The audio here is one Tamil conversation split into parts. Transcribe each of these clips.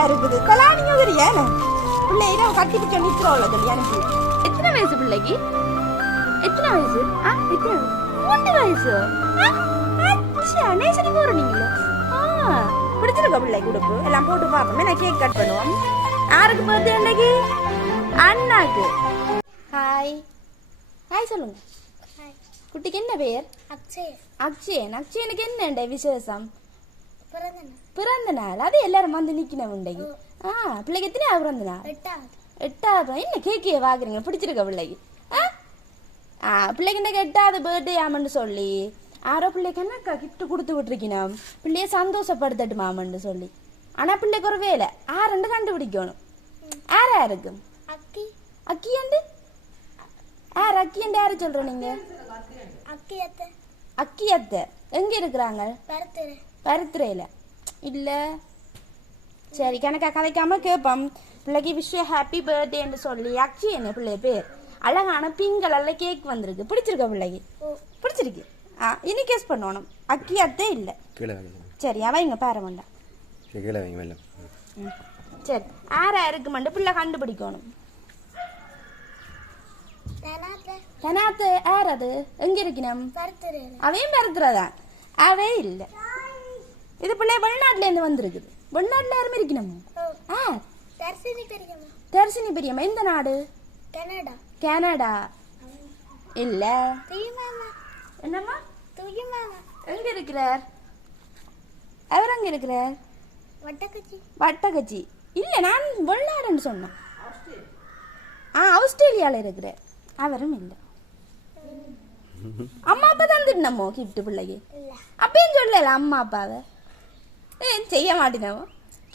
அழகா இருக்குது கலானியோ தெரியாது பிள்ளையில கட்டி பிடிச்ச நிக்கிறோம்ல சொல்லி அனுப்பி. எத்தனை வயசு பிள்ளைக்கு? எத்தனை வயசு? எத்தனை 3 வயசு? நேசரி போற நீங்களோ? பிடிச்சிருக்க பிள்ளைக்கு உடுப்பு எல்லாம் போட்டு பார்ப்போம். நான் கேக் கட் பண்ணுவோம். யாருக்கு பர்த்டே இன்னைக்கு? அண்ணாக்கு. ஹாய் ஹாய் சொல்லுங்க. குட்டிக்கு என்ன பேர்? அக்ஷயன். அக்ஷயனுக்கு என்ன விசேஷம்? பிறந்த நாள். அது எல்லாரும் வந்து நிக்கணும் உண்டைக்கு. பிள்ளைக்கு எத்தனை பிறந்த நாள்? 8வது. என்ன கேக்கே வாங்குறீங்க? பிடிச்சிருக்க பிள்ளைக்கு? பிள்ளைக்கு 8வது பர்த்டே ஆமன்னு சொல்லி ஆரோ பிள்ளைக்கு என்னக்கா கிஃப்ட் கொடுத்து விட்டுருக்கணும். பிள்ளைய சந்தோஷப்படுத்தட்டு மாமன்னு சொல்லி. ஆனா பிள்ளைக்கு ஒரு வேலை ஆரண்டு கண்டுபிடிக்கணும். யாரா இருக்கும்? அக்கியண்டு யார்? அக்கியண்டு யாரு சொல்ற நீங்க? அக்கியத்தை எங்க இருக்கிறாங்க? பருத்துறையில இல்ல. சரி கணக்கா கதைக்காம கேட்போம். பிள்ளைக்கு விஷ் ஹாப்பி பர்த்டேன்னு சொல்லி அக்ஷயன் பிள்ளை பேர். அழகான பிங்க் கலர்ல கேக் வந்திருக்கு. பிடிச்சிருக்க பிள்ளைக்கு? பிடிச்சிருக்கு. இனி கேஸ் பண்ணணும். அக்கியத்தே இல்ல. சரி அவங்க பாரு வேண்டாம். சரி ஆரா இருக்கு மண்டு பிள்ளை கண்டுபிடிக்கணும். தனாத்து யார்? அது எங்க இருக்கணும்? அவையும் பருத்துறதா? அவே இல்ல. இது பிள்ளை வெளிநாட்டுல இருந்து வந்திருக்குது. வெளிநாட்டுல யாரும் இருக்கணும். தர்சினி பெரியம்மா. எந்த நாடு? கனடா இல்ல. என்னம்மா எங்க இருக்கிறார்? அவர் எங்க இருக்கிறார்? வட்டக்கச்சி இல்ல. நான் வெளிநாடுன்னு சொன்னேன். ஆஸ்திரேலியால இருக்கிறார். அவரும் இல்ல. அம்மா அப்பா தந்துட்டோமோ கிஃப்ட் பிள்ளைக்கு? அப்பயும் சொல்லல அம்மா அப்பாவை செய்ய மாட்டினமோ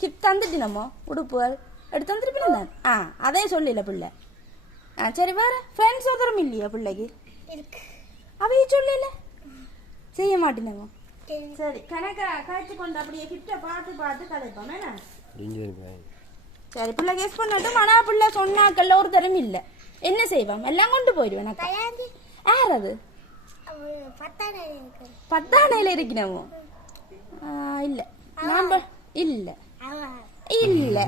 கிஃப்ட் தந்துட்டினமோ உடுப்புகள் எடுத்து தந்துருப்பீங்க தான். அதையும் சொல்லல பிள்ளை. சரி வேற ஃப்ரெண்ட்ஸ் ஒருத்தரும் இல்லையா பிள்ளைக்கு? அவைய சொல்லல செய்ய மாட்டினமோ. சரி கணக்கா காய்ச்சி கொண்டு அப்படியே கிஃப்டை பார்த்து கதைப்போம். சரி பிள்ளை கெஸ் பண்ணட்டும். ஆனா பிள்ளை சொன்னாக்கல்ல ஒருத்தரும் இல்ல. என்ன செய்வோம்? எல்லாம் கொண்டு போயிடுவேன். யார் அது? 10ஆணையில இருக்கணுமோ? இல்ல இல்ல இல்ல.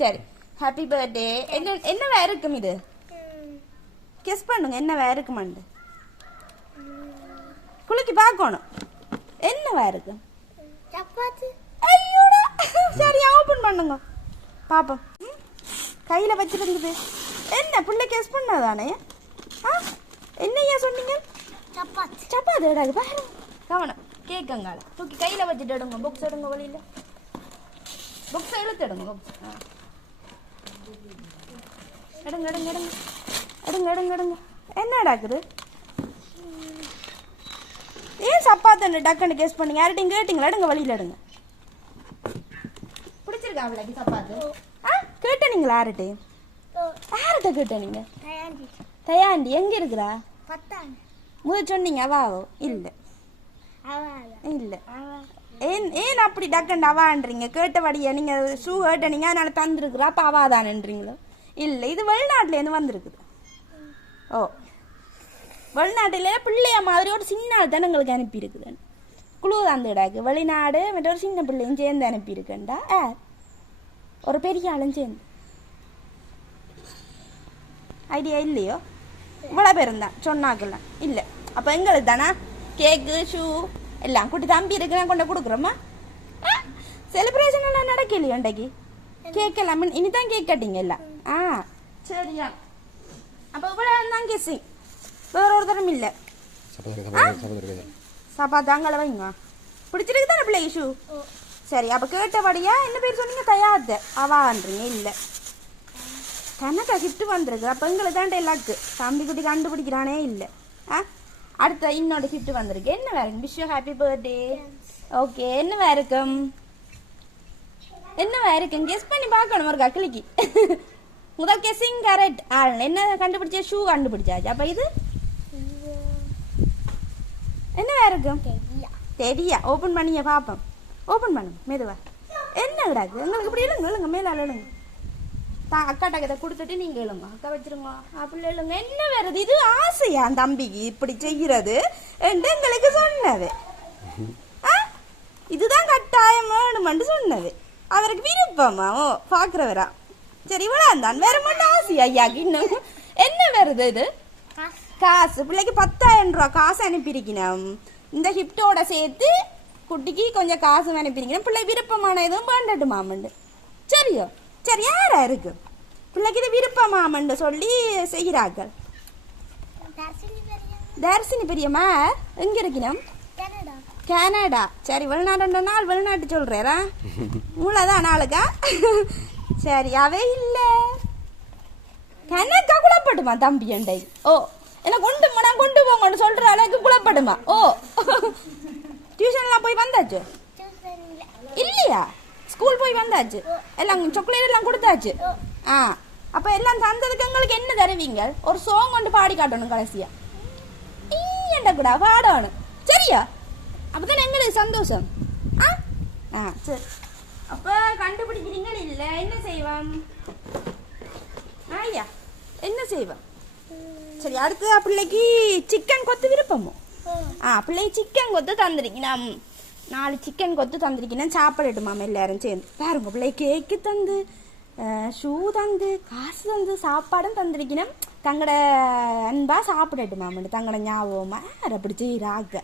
சரி ஹாப்பி பர்த்டே. என்னவா இருக்கும் இது? கெஸ் பண்ணுங்க என்னவா இருக்குமாண்டு. குளிக்கு பார்க்கணும். என்னவா இருக்கு? ஐயோடா. சரி ஓபன் பண்ணுங்க பாப்போம். கையில வச்சிருந்தது என்ன? பிள்ளை கெஸ் பண்ணதானே? என்னையா சொன்னீங்க? சப்பாத்தி எடுங்க பாரு. கவனம் கேட்கங்கால தூக்கி கையில வச்சுட்டு எடுங்க. பாக்ஸ் எடுங்க. வழியில பாக்ஸ் இழுத்து எடுங்க. எடுங்க எடுங்க எடுங்க எடுங்க எடுங்க எடுங்க. என்ன நடக்குது? ஏன் சப்பாத்தி டக்குன்னு கெஸ் பண்ணீங்க? யார்கிட்டையும் கேட்டீங்களா? எடுங்க வழியில எடுங்க. பிடிச்சிருக்கா அவளுக்கு சப்பாத்தி? கேட்டீங்களா? யார்கிட்டையும் யார்கிட்ட கேட்டீங்க? தயாண்டி எங்க இருக்கிறா? முதல் சொன்னீங்க அவாவோ? இல்ல இல்ல. ஏன் அப்படி டக்குண்டு அவான்றீங்க? கேட்டபடியா நீங்க ஷூ கேட்டீங்க அதனால தந்துருக்குறா அப்ப அவாதானன்றீங்களோ? இல்ல இது வெளிநாட்டுல இருந்து வந்திருக்குது. வெளிநாட்டுல பிள்ளைய மாதிரி ஒரு சின்ன தனங்களுக்கு அனுப்பி இருக்குது. குழு தந்துடாக்கு வெளிநாடு மற்ற ஒரு சின்ன பிள்ளையும் சேர்ந்து அனுப்பி இருக்குண்டா. ஒரு பெரிய ஆளும் சேர்ந்து ஐடியா இல்லையோ? இவ்வளோ பேரும் தான் சொன்னாக்கலாம். இல்லை அப்போ எங்களுக்கு தானா கேக்கு ஷூ எல்லாம் குட்டி தம்பி இருக்குன்னா கொண்டு கொடுக்குறோமா? செலிப்ரேஷன் எல்லாம் நடக்கலையோ இன்றைக்கு? கேக் எல்லாம் இனிதான் கேக் கட்டிங்க எல்லாம். சரியா அப்போ இவ்வளோ தான் கெஸ்ஸிங். வேற ஒருத்தரும் இல்லை. சப்பாத்தி அங்கே வைங்க. பிடிச்சிருக்கு தானே பிள்ளை ஷூ? சரி அப்போ கேட்டபடியா என்ன பேர் சொன்னீங்க? தயாத அவான்றீங்க. இல்லை கணக்கா கிஃப்ட் வந்திருக்கு. அப்போ எங்களுக்கு தாண்டே லக்கு. தம்பி குட்டி கண்டுபிடிக்கிறானே இல்லை. அடுத்த இன்னொரு கிஃப்ட் வந்திருக்கு. என்ன வேறு? Wish happy birthday. ஓகே என்ன இருக்கும்? என்ன இருக்கும்? கெஸ் பண்ணி பார்க்கணும் ஒரு கிளிக்கு. முதல் கெஸ்ஸிங் கரெக்ட். என்ன கண்டுபிடிச்ச? ஷூ கண்டுபிடிச்சாச்சு. அப்போ இது என்ன இருக்கும்? தெரியா. ஓப்பன் பண்ணிய பார்ப்போம். ஓப்பன் பண்ணுங்க மெதுவா. என்ன கிடாக்கு எங்களுக்கு இப்படி எழுங்க. எழுங்க மேலே எழுங்க. அக்காட்ட இதை கொடுத்துட்டு நீங்க எழுங்க. அக்கா வச்சிருங்க. அப்படி எழுங்க. என்ன வருது? இது ஆசையா தம்பிக்கு இப்படி செய்யறது என்று எங்களுக்கு சொன்னது. இதுதான் கட்டாயம் வேணுமென்று சொன்னது. அவருக்கு விருப்பமா? ஓ பாக்குறவரா? சரி இவ்வளவுதான், வேற மட்டும் ஆசையா ஐயாக்கு இன்னும் என்ன வருது? இது காசு. பிள்ளைக்கு 10,000 ரூபா காசு அனுப்பியிருக்கணும். இந்த ஹிப்டோட சேர்த்து குட்டிக்கு கொஞ்சம் காசு அனுப்பியிருக்கணும். பிள்ளை விருப்பமான எதுவும் வேண்டட்டுமாமண்டு. சரியோ? சரி யாரா இருக்கு பிள்ளைக்கு இது விருப்பமாமண்டு சொல்லி செய்கிறார்கள். தர்சினி பெரியம்மா எங்க இருக்கணும்? கனடா. சரி வெளிநாடு நாள் வெளிநாட்டு சொல்றேரா? மூளைதான் நாளுக்கா? சரி அவே இல்ல கணக்கா குழப்பட்டுமா தம்பி அண்டை? ஓ என்ன கொண்டு போங்கன்னு சொல்ற அளவுக்கு குழப்பட்டுமா? ஓ டியூஷன்லாம் போய் வந்தாச்சு இல்லையா? ஸ்கூல் போய் வந்தாச்சு, எல்லாம் சாக்லேட் எல்லாம் கொடுத்தாச்சு. ஆ அப்ப எல்லாம் தந்ததுக்கு எங்களுக்கு என்ன தருவீங்க? ஒரு சாங் கொண்டு பாடி காட்டணும் கடைசியா. ஈண்ட கூட பாடணும். சரியா? அப்பதான் எங்களுக்கு சந்தோஷம். ஆ சரி. அப்ப கண்டுபிடிக்கிறீங்க இல்ல? என்ன செய்வோம் ஐயா? என்ன செய்வோம்? சரி அடுத்து பிள்ளைக்கு சிக்கன் கொத்து விருப்பமோ? பிள்ளைக்கு சிக்கன் கொத்து தந்திருக்கணும். 4 சிக்கன் கொத்து தந்திருக்கணும். சாப்பிடட்டுமாம் எல்லாரும் சேர்ந்து. பாருங்க பிள்ளை கேக்கு தந்து, ஷூ தந்து, காசு தந்து, சாப்பாடும் தந்திருக்கணும். தங்கட அன்பா சாப்பிடட்டுமாம். தங்கட ஞாபகமா அப்படி செய்யறாங்க.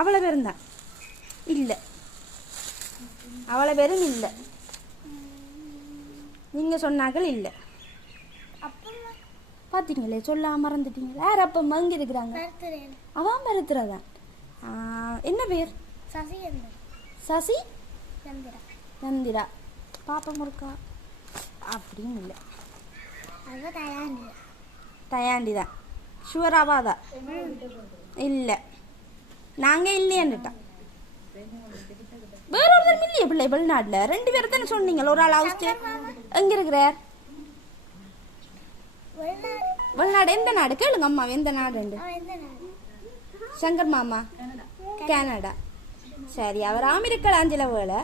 அவ்வளோ பேரும் தான் இல்லை, அவ்வளோ பேரும் இல்லை. நீங்க சொன்னார்கள் இல்லை. பாத்தீங்களே சொல்லாம மறந்துட்டீங்களா? யார் அப்பா மங்க இருக்கிறாங்க? அவன் மறுத்துறதான். என்ன பேர்? சசி நந்திரா. பாப்பம் இருக்கா? அப்படின்னு இல்லை, தயாண்டி தான். ஷுவராவாதா? இல்லை நாங்க இல்லையான்னுட்டான். வேற ஒருத்தர் இல்லையே பிள்ளை வெளிநாட்டுல? 2 பேர் தானே சொன்னீங்க. ஒரு ஆள் ஹவுஸ் எங்க இருக்கிறார்? வெளிநாடு. எந்த நாடு கேளுங்க அம்மா, எந்த நாடு? சங்கர் மாமா கனடா. சரி அவர் அமெரிக்கலாம் சில வேலை.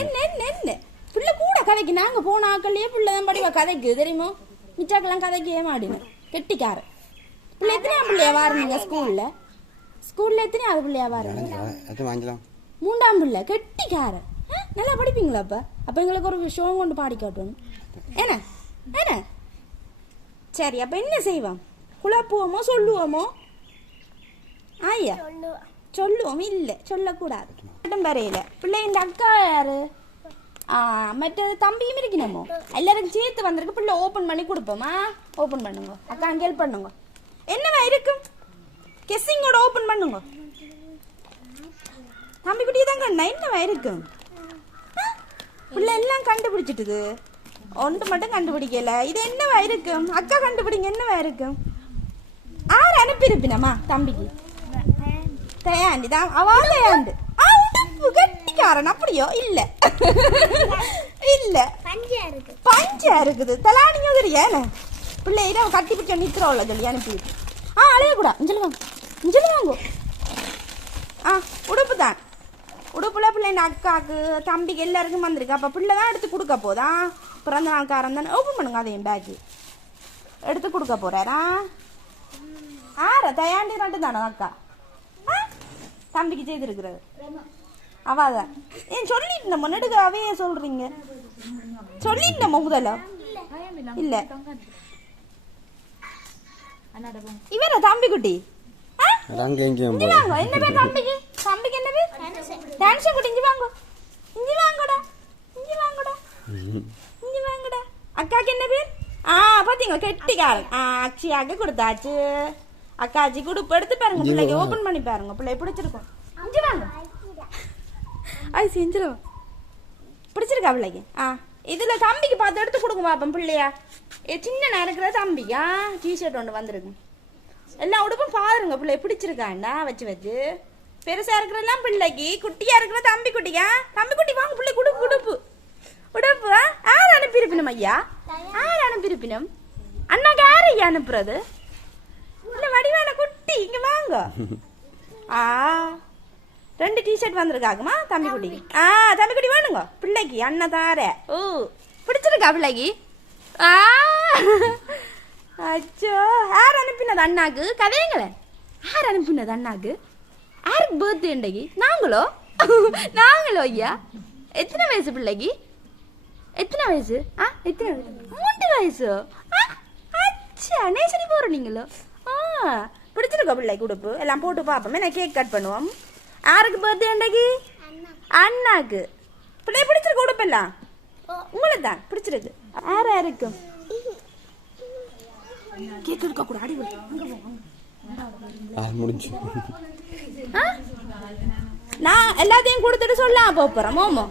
என்ன என்ன என்ன பிள்ளை கூட கதைக்கு நாங்க போன ஆக்கள்லயே பிள்ளைதான் படிவா கதைக்கு தெரியுமோ? மிச்சாக்கெல்லாம் கதைக்கு ஏமாடினேன். கெட்டிக்கார பிள்ளை. எத்தனையா பிள்ளையா வாருங்க ஸ்கூல்ல? ஸ்கூல்ல எத்தனையாவது பிள்ளையா வாருங்க? 3ஆம் பிள்ளை. கெட்டிக்கார. நல்லா படிப்பீங்களா? அப்ப எங்களுக்கு ஒரு ஷோ கொண்டு பாடி காட்டணும். என்ன என்ன? சரி அப்ப என்ன செய்வோம்? குழப்புவோமோ சொல்லுவோமோ? ஐயா சொல்லுவோம். இல்ல சொல்லக்கூடாது. வரையில பிள்ளை இந்த அக்கா யாரு? மற்றது தம்பியும் இருக்கணுமோ? எல்லாருக்கும் சேர்த்து வந்திருக்கு. பிள்ளை ஓபன் பண்ணி கொடுப்போமா? ஓபன் பண்ணுங்க அக்கா, அங்கே ஹெல்ப் பண்ணுங்க. என்னவா இருக்கும்? கெஸ்ஸிங்கோட ஓபன் பண்ணுங்க. தம்பி குட்டியே தான் கண்ணா. என்னவா இருக்கும்? பிள்ளை எல்லாம் கண்டுபிடிச்சிட்டுது, ஒன்று மட்டும் கண்டுபிடிக்கல. இது என்னவா இருக்கும்? அக்கா கண்டுபிடிங்க. என்னவா இருக்கும்? ஆறு அனுப்பியிருப்பினமா தம்பிக்கு? தயாண்டி தான். அவா தயாண்டு. கட்டிக்காரன் அப்படியோ? இல்ல இல்ல பஞ்சா இருக்குது. தலானியோ தெரியாது பிள்ளை. இதை கட்டி பிடிச்ச நித்திரோல சொல்லி அனுப்பியிருக்கு. அழைய கூட இஞ்சல் வாங்க, இஞ்சல் வாங்க. உடுப்பு தான். உடுப்புல பிள்ளை அக்காக்கு தம்பிக்கு எல்லாருக்கும் வந்திருக்கு. அப்ப பிள்ளை தான் எடுத்து கொடுக்க போதா? பிறந்த நாள்காரன் தானே. ஓப்பன் பண்ணுங்க அதையும் பேக்கு எடுத்து கொடுக்க போறாரா? தயாண்டி மட்டும் தானே அக்கா தம்பிக்கு செய்திருக்கிறது? அவாதான். ஏன் சொல்லிட்டு நம்ம நெடுக்க அவையே சொல்றீங்க? சொல்லிட்டு நம்ம முதல்ல இல்ல இவர தம்பி குட்டி. என்ன பேர் தம்பிக்கு? தம்பிக்கு என்ன பேர்? டான்ஸ் குட்டி. இஞ்சி வாங்க, இஞ்சி வாங்கடா, இஞ்சி வாங்கடா, இஞ்சி வாங்கடா. அக்காக்கு என்ன பேர்? பாத்தீங்க கெட்டிக்காரன். அக்ஷயாக்கு கொடுத்தாச்சு. அக்காச்சி கொடுப்பு எடுத்து பாருங்க. பிள்ளைக்கு ஓபன் பண்ணி பாருங்க. பிள்ளை பிடிச்சிருக்கும். இஞ்சி வாங்க. செஞ்சிடும். பிடிச்சிருக்கா பிள்ளைக்கு? இதுல தம்பிக்கு பார்த்து எடுத்து கொடுங்க பாப்போம். பிள்ளையா சின்ன இருக்கிற தம்பிக்கா டிஷர்ட் ஒன்று வந்திருக்கு. எல்லா உடுப்பும் பாருங்க. பிள்ளை பிடிச்சிருக்காண்டா வச்சு வச்சு. பெருசா இருக்கிறதெல்லாம் பிள்ளைக்கு, குட்டியா இருக்கிற தம்பி குட்டியா. தம்பி குட்டி வாங்க பிள்ளை. உடுப்பு உடுப்பு உடுப்பு. யார் அனுப்பியிருப்பினும் ஐயா? யார் அனுப்பியிருப்பினும்? அண்ணாக்கு யார் ஐயா அனுப்புறது? இல்ல வடிவான குட்டி இங்க வாங்க. 2 டிஷர்ட் வந்திருக்காக்குமா தம்பி குட்டி. தம்பி குட்டி வேணுங்க பிள்ளைக்கு. அண்ணன் தார. ஓ பிடிச்சிருக்கா பிள்ளைக்கு? அச்சோ யார் அனுப்பினது அண்ணாக்கு? கதையுங்களேன். யார் அனுப்பினது அண்ணாக்கு? யாருக்கு பர்த்டே இன்றைக்கு? நாங்களோ நாங்களோ ஐயா. எத்தனை வயசு பிள்ளைக்கு? எத்தனை வயசு? எத்தனை வயசு? 3 வயசு. அச்சா நேசரி போற நீங்களோ? பிடிச்சிருக்கோ பிள்ளைக்கு உடுப்பு? எல்லாம் போட்டு பார்ப்போமே. நான் கேக் கட் பண்ணுவோம். யாருக்கு பர்த்டே இன்றைக்கு? அண்ணாக்கு. பிள்ளை பிடிச்சிருக்க உடுப்பு எல்லாம் உங்களுக்கு தான் பிடிச்சிருக்கு. யாருக்கும் கேக் எடுக்க கூட அடி முடிஞ்சு நான் எல்லாத்தையும் கொடுத்துட்டு சொல்லாம போறேன். மோமோ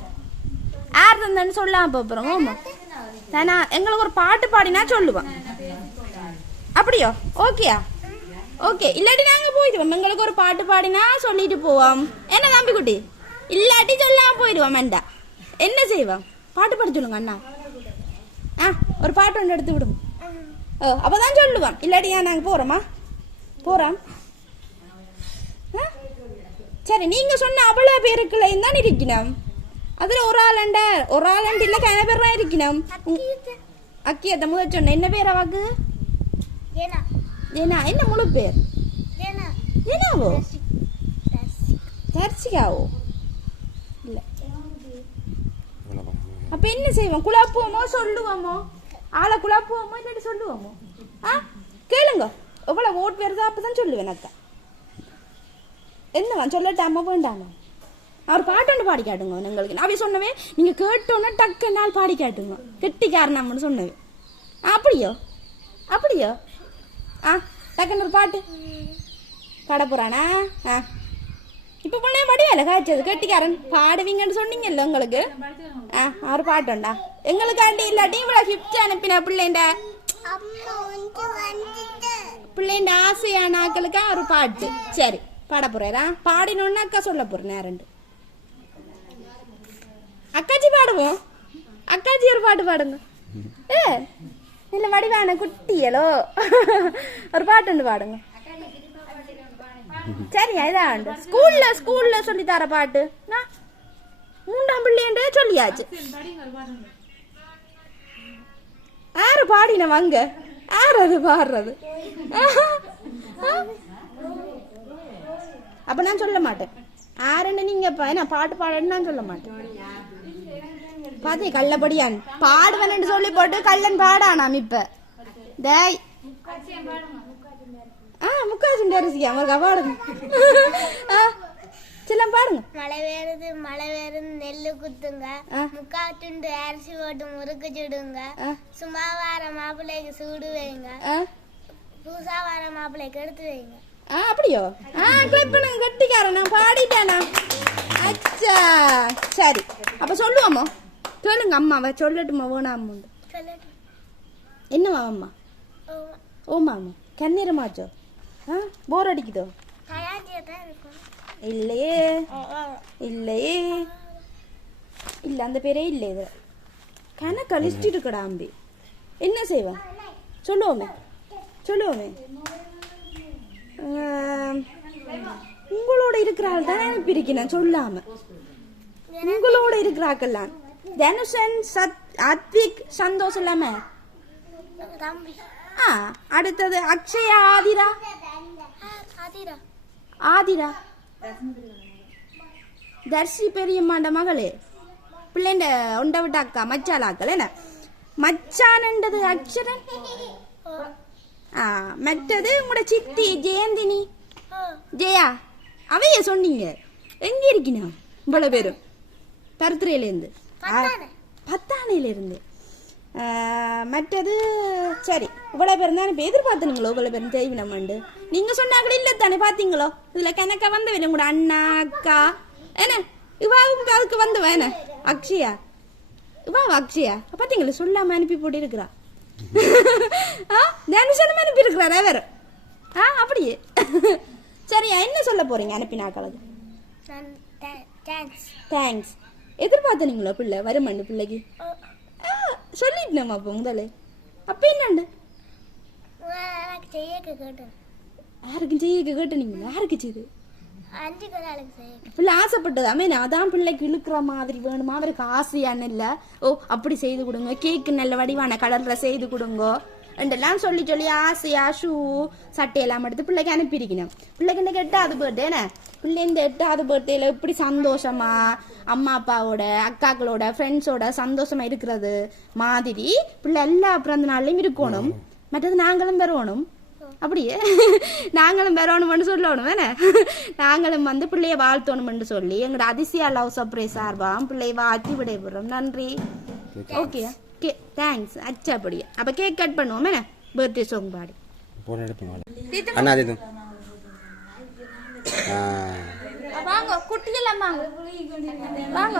யார் தந்தன்னு சொல்லாம போறேன். மோமோ தானா எங்களுக்கு ஒரு பாட்டு பாடினா சொல்லுவேன். அப்படியோ? ஓகேயா? ஓகே. இல்லாட்டி நாங்க போயிடுவோம். எங்களுக்கு ஒரு பாட்டு பாடினா சொல்லிட்டு போவோம். என்ன தம்பி குட்டி? இல்லாட்டி சொல்லாம போயிடுவோம். வேண்டா என்ன செய்வோம்? பாட்டு பாட சொல்லுங்க அண்ணா. ஒரு பாட்டு ஒன்று எடுத்து விடுங்க. அப்பதான் சொல்லுவோம். இல்லாட்டி நாங்க போறோமா? போறோம். சரி நீங்க சொன்ன அவ்வளவு பேருக்குள்ள தான் இருக்கணும். அதுல ஒரு ஆள் இல்ல கன பேர் தான் இருக்கணும். அக்கியத்த முதல் சொன்ன என்ன பேர் அவாக்கு? ஏனா என்ன முழு பேர்? ஏனாவோ? தர்சிகாவோ? இல்ல. அப்ப என்ன செய்வோம்? குழப்புவோமோ சொல்லுவோமோ? ஆளை குழப்புவோமோ இல்லாட்டி சொல்லுவோமோ? கேளுங்க. எவ்வளவு ஓட் வருதோ அப்பதான் சொல்லுவேன். அக்கா என்னவா சொல்லட்டாம வேண்டாமா? அவர் பாட்டு ஒன்று பாடி காட்டுங்க. உங்களுக்கு அவை சொன்னவே நீங்க கேட்டோன்னா டக்கு நாள் பாடி காட்டுங்க. கெட்டிக்காரன் சொன்னவே. அப்படியோ? அப்படியோ? டக்குன்னு ஒரு பாட்டு பாட போறானா? இப்ப பொண்ணே படியால காய்ச்சது கெட்டிக்காரன் பாடுவீங்கன்னு சொன்னீங்கல்ல உங்களுக்கு. ஒரு பாட்டுண்டா எங்களுக்காண்டி இல்லாட்டி இவ்வளவு கிஃப்ட் அனுப்பின பிள்ளைண்ட ஆசையான ஆக்களுக்கா ஒரு பாட்டு. சரி பாட போறா? பாடினோன்னு அக்கா சொல்ல போறேன். நேரண்டு அக்காச்சி பாடுவோம். அக்காச்சி ஒரு பாட்டு பாடுங்க. இல்ல வடிவான குட்டியலோ ஒரு பாட்டு ஒன்று பாடுங்க. சரியா? இதான் ஸ்கூல்ல சொல்லி தர பாட்டு. 3ஆம் பிள்ளையண்டே சொல்லியாச்சு. யாரு பாடின வாங்க? யார் அது பாடுறது? அப்ப நான் சொல்ல மாட்டேன். யாருன்னு நீங்க நான் பாட்டு பாடுன்னு நான் சொல்ல மாட்டேன். பாத்தீ கள்ளபடியான் பாடுவேன்னு சொல்லி போட்டு கள்ளன் பாடானாம். இப்ப டேய் முக்காசுண்டி அரிசியா அவருக்கு பாடுங்க. சிலம் பாடுங்க. மழை வேறுது நெல்லு குத்துங்க, முக்காட்டுண்டு அரிசி போட்டு முறுக்கு சுடுங்க, சும்மா வார மாப்பிள்ளைக்கு சூடு வைங்க, புதுசா வார மாப்பிள்ளைக்கு எடுத்து வைங்க. அப்படியோ? கிளிப் பண்ணுங்க. கட்டிக்காரன் நான் பாடிட்டேனா? அச்சா சரி. அப்ப சொல்லுவோமோ? சொல்லுங்க. அம்மாவை சொல்லட்டுமா? வேணாம் என்னவா அம்மா? ஓமாமா கண்ணீரமாச்சோ? போர் அடிக்குதோ? இல்லையே இல்லையே இல்ல அந்த பேரே இல்லை. இது கணக்கு அழிச்சிட்டு இருக்கடா அம்பி. என்ன செய்வான்? சொல்லுவோமே உங்களோட இருக்கிறாள் தானே அனுப்பியிருக்கேன் சொல்லாம. உங்களோட இருக்கிறாக்கெல்லாம் தனுஷன் அத்விக் சந்தோஷம் இல்லாம அடுத்தது அக்ஷயா ஆதிரா தர்ஷி பெரியம்மாண்ட மகளே பிள்ளைண்ட உண்ட விட்ட அக்கா மச்சாலாக்கள் என்ன மச்சானண்டது அக்ஷரன். மற்றது உங்களோட சித்தி ஜெயந்தினி ஜெயா அவைய சொன்னீங்க. எங்க இருக்கணும் இவ்வளவு பேரும்? தருத்துறையிலேருந்து 10ஆணையிலிருந்து. மற்றது சரி இவ்வளவு பேர் தானே இப்போ எதிர்பார்த்தனுங்களோ? இவ்வளவு பேரும் தெய்வனமாண்டு நீங்க சொன்னாங்களே இல்லை தானே? பாத்தீங்களோ? இதுல கணக்கா வந்தவன் உங்களோட அண்ணா அக்கா என்ன இவாவும் அதுக்கு வந்தவன் என்ன அக்ஷயா அக்ஷயா பாத்தீங்களா? சொல்லாம அனுப்பி போட்டு இருக்கிறா. தனுஷனும் அனுப்பி இருக்கிறாரா வேற? அப்படியே சரியா? என்ன சொல்ல போறீங்க அனுப்பினாக்களுக்கு? தேங்க்ஸ். எதிர்பார்த்தனீங்களோ பிள்ளை வருமாண்டு பிள்ளைக்கு? சொல்லிட்டேன் அப்ப முதலே. அப்ப என்னண்டு யாருக்கும் செய்ய கேட்டீங்களா? யாருக்கு செய்து பிள்ளை ஆசைப்பட்டதாமே? அதான் பிள்ளைக்கு இழுக்கிற மாதிரி வேணுமா? அவருக்கு ஆசையான்னு இல்ல. அப்படி செய்து கொடுங்க. கேக்கு நல்ல வடிவான கலர்ல செய்து கொடுங்க. என்றெல்லாம் சொல்லி சொல்லி ஆசையா ஷூ சட்டையெல்லாம் எடுத்து பிள்ளைக்கு அனுப்பியிருக்கணும். பிள்ளைக்கு இந்த 8வது பர்த்டே என்ன பிள்ளை இந்த 8வது பர்த்டேல எப்படி சந்தோஷமா அம்மா அப்பாவோட அக்காக்களோட ஃப்ரெண்ட்ஸோட சந்தோஷமா இருக்கிறது மாதிரி பிள்ளை எல்லா பிறந்த நாள்லையும் இருக்கணும். மற்றது நாங்களும் பெறணும். அப்படியே நாங்களும் பெறணும்னு சொல்லணும் என்ன நாங்களும் வந்து பிள்ளைய வாழ்த்தணும்னு சொல்லி எங்களோட அதிசயா லவ் சர்ப்ரைஸ் சார்பா பிள்ளைய வாழ்த்தி விடைபெறோம். நன்றி. Okay thanks. அச்சா அப்படியே அப்ப கேக் கட் பண்ணுவோம் என்ன பர்த்டே சாங் பாடி வாங்க குட்டியெல்லாம் வாங்க வாங்க